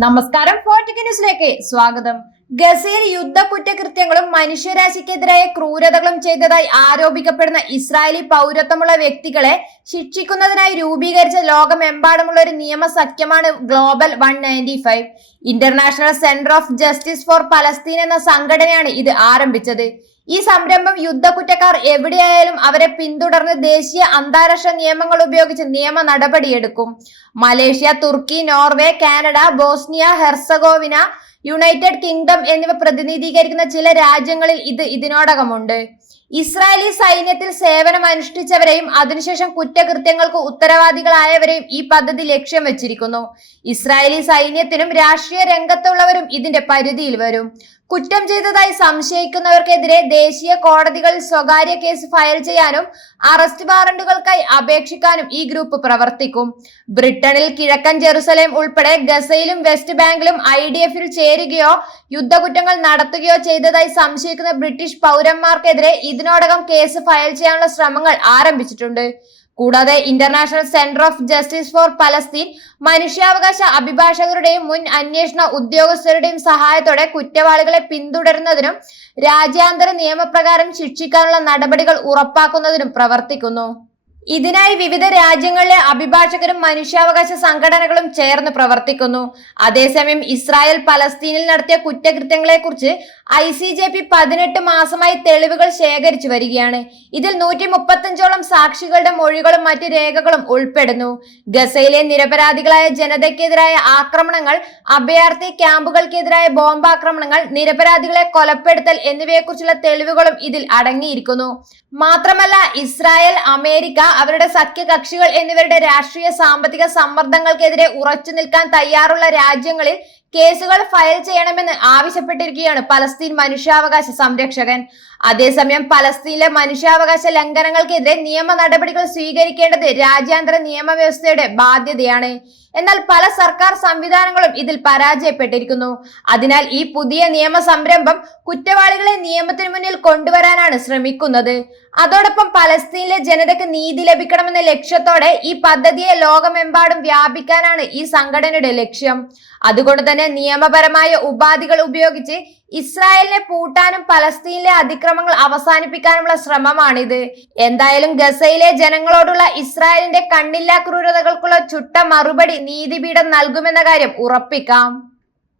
നമസ്കാരം ന്യൂസിലേക്ക് സ്വാഗതം. ഗസയിൽ യുദ്ധ കുറ്റകൃത്യങ്ങളും മനുഷ്യരാശിക്കെതിരായ ക്രൂരതകളും ചെയ്തതായി ആരോപിക്കപ്പെടുന്ന ഇസ്രായേലി പൗരത്വമുള്ള വ്യക്തികളെ ശിക്ഷിക്കുന്നതിനായി രൂപീകരിച്ച ലോകമെമ്പാടുമുള്ള ഒരു നിയമ സഖ്യമാണ് global one ninety five. International Centre of Justice for Palestine എന്ന സംഘടനയാണ് ഇത് ആരംഭിച്ചത്. ഈ സംരംഭം യുദ്ധക്കുറ്റക്കാർ എവിടെയായാലും അവരെ പിന്തുടർന്ന് ദേശീയ അന്താരാഷ്ട്ര നിയമങ്ങൾ ഉപയോഗിച്ച് നിയമ നടപടിയെടുക്കും. മലേഷ്യ തുർക്കി Norway Canada Bosnia Herzegovina United Kingdom എന്നിവ പ്രതിനിധീകരിക്കുന്ന ചില രാജ്യങ്ങളിൽ ഇത് ഇതിനോടകമുണ്ട്. ഇസ്രായേലി സൈന്യത്തിൽ സേവനം അനുഷ്ഠിച്ചവരെയും അതിനുശേഷം കുറ്റകൃത്യങ്ങൾക്ക് ഉത്തരവാദികളായവരെയും ഈ പദ്ധതി ലക്ഷ്യം വെച്ചിരിക്കുന്നു. ഇസ്രായേലി സൈന്യത്തിനും രാഷ്ട്രീയ രംഗത്തുള്ളവരും ഇതിന്റെ പരിധിയിൽ വരും. കുറ്റം ചെയ്തതായി സംശയിക്കുന്നവർക്കെതിരെ ദേശീയ കോടതികൾ സ്വകാര്യ കേസ് ഫയൽ ചെയ്യാനും അറസ്റ്റ് വാറണ്ടുകൾക്കായി അപേക്ഷിക്കാനും ഈ ഗ്രൂപ്പ് പ്രവർത്തിക്കും. ബ്രിട്ടനിൽ കിഴക്കൻ ജെറുസലേം ഉൾപ്പെടെ ഗസയിലും വെസ്റ്റ് ബാങ്കിലും ഐ ഡി എഫിൽ ചേരുകയോ യുദ്ധകുറ്റങ്ങൾ നടത്തുകയോ ചെയ്തതായി സംശയിക്കുന്ന ബ്രിട്ടീഷ് പൗരന്മാർക്കെതിരെ ഇതിനോടകം കേസ് ഫയൽ ചെയ്യാനുള്ള ശ്രമങ്ങൾ ആരംഭിച്ചിട്ടുണ്ട്. കൂടാതെ International Centre of Justice for Palestine മനുഷ്യാവകാശ അഭിഭാഷകരുടെയും മുൻ അന്വേഷണ ഉദ്യോഗസ്ഥരുടെയും സഹായത്തോടെ കുറ്റവാളികളെ പിന്തുടരുന്നതിനും രാജ്യാന്തര നിയമപ്രകാരം ശിക്ഷിക്കാനുള്ള നടപടികൾ ഉറപ്പാക്കുന്നതിനും പ്രവർത്തിക്കുന്നു. ഇതിനായി വിവിധ രാജ്യങ്ങളിലെ അഭിഭാഷകരും മനുഷ്യാവകാശ സംഘടനകളും ചേർന്ന് പ്രവർത്തിക്കുന്നു. അതേസമയം ഇസ്രായേൽ പലസ്തീനിൽ നടത്തിയ കുറ്റകൃത്യങ്ങളെക്കുറിച്ച് ഐ സി ജെ പി പതിനെട്ട് മാസമായി തെളിവുകൾ ശേഖരിച്ചു വരികയാണ്. ഇതിൽ നൂറ്റി മുപ്പത്തഞ്ചോളം സാക്ഷികളുടെ മൊഴികളും മറ്റ് രേഖകളും ഉൾപ്പെടുന്നു. ഗസയിലെ നിരപരാധികളായ ജനതയ്ക്കെതിരായ ആക്രമണങ്ങൾ അഭയാർത്ഥി ക്യാമ്പുകൾക്കെതിരായ ബോംബാക്രമണങ്ങൾ നിരപരാധികളെ കൊലപ്പെടുത്തൽ എന്നിവയെക്കുറിച്ചുള്ള തെളിവുകളും ഇതിൽ അടങ്ങിയിരിക്കുന്നു. മാത്രമല്ല ഇസ്രായേൽ അമേരിക്ക അവരുടെ സഖ്യകക്ഷികൾ എന്നിവരുടെ രാഷ്ട്രീയ സാമ്പത്തിക സമ്മർദ്ദങ്ങൾക്കെതിരെ ഉറച്ചു നിൽക്കാൻ തയ്യാറുള്ള രാജ്യങ്ങളിൽ കേസുകൾ ഫയൽ ചെയ്യണമെന്ന് ആവശ്യപ്പെട്ടിരിക്കുകയാണ് പലസ്തീൻ മനുഷ്യാവകാശ സംരക്ഷകൻ. അതേസമയം പലസ്തീനിലെ മനുഷ്യാവകാശ ലംഘനങ്ങൾക്കെതിരെ നിയമ നടപടികൾ സ്വീകരിക്കേണ്ടത് രാജ്യാന്തര നിയമവ്യവസ്ഥയുടെ ബാധ്യതയാണ്. എന്നാൽ പല സർക്കാർ സംവിധാനങ്ങളും ഇതിൽ പരാജയപ്പെട്ടിരിക്കുന്നു. അതിനാൽ ഈ പുതിയ നിയമ സംരംഭം കുറ്റവാളികളെ നിയമത്തിന് മുന്നിൽ കൊണ്ടുവരാനാണ് ശ്രമിക്കുന്നത്. അതോടൊപ്പം പലസ്തീനിലെ ജനതയ്ക്ക് നീതി ലഭിക്കണമെന്ന ലക്ഷ്യത്തോടെ ഈ പദ്ധതിയെ ലോകമെമ്പാടും വ്യാപിക്കാനാണ് ഈ സംഘടനയുടെ ലക്ഷ്യം. അതുകൊണ്ട് തന്നെ നിയമപരമായ ഉപാധികൾ ഉപയോഗിച്ച് ഇസ്രായേലിനെ പൂട്ടാനും പലസ്തീനിലെ അതിക്രമങ്ങൾ അവസാനിപ്പിക്കാനുമുള്ള ശ്രമമാണിത്. എന്തായാലും ഗസയിലെ ജനങ്ങളോടുള്ള ഇസ്രായേലിന്റെ കണ്ണില്ലാ ക്രൂരതകൾക്കുള്ള ചുട്ട മറുപടി നീതിപീഠം നൽകുമെന്ന കാര്യം ഉറപ്പിക്കാം.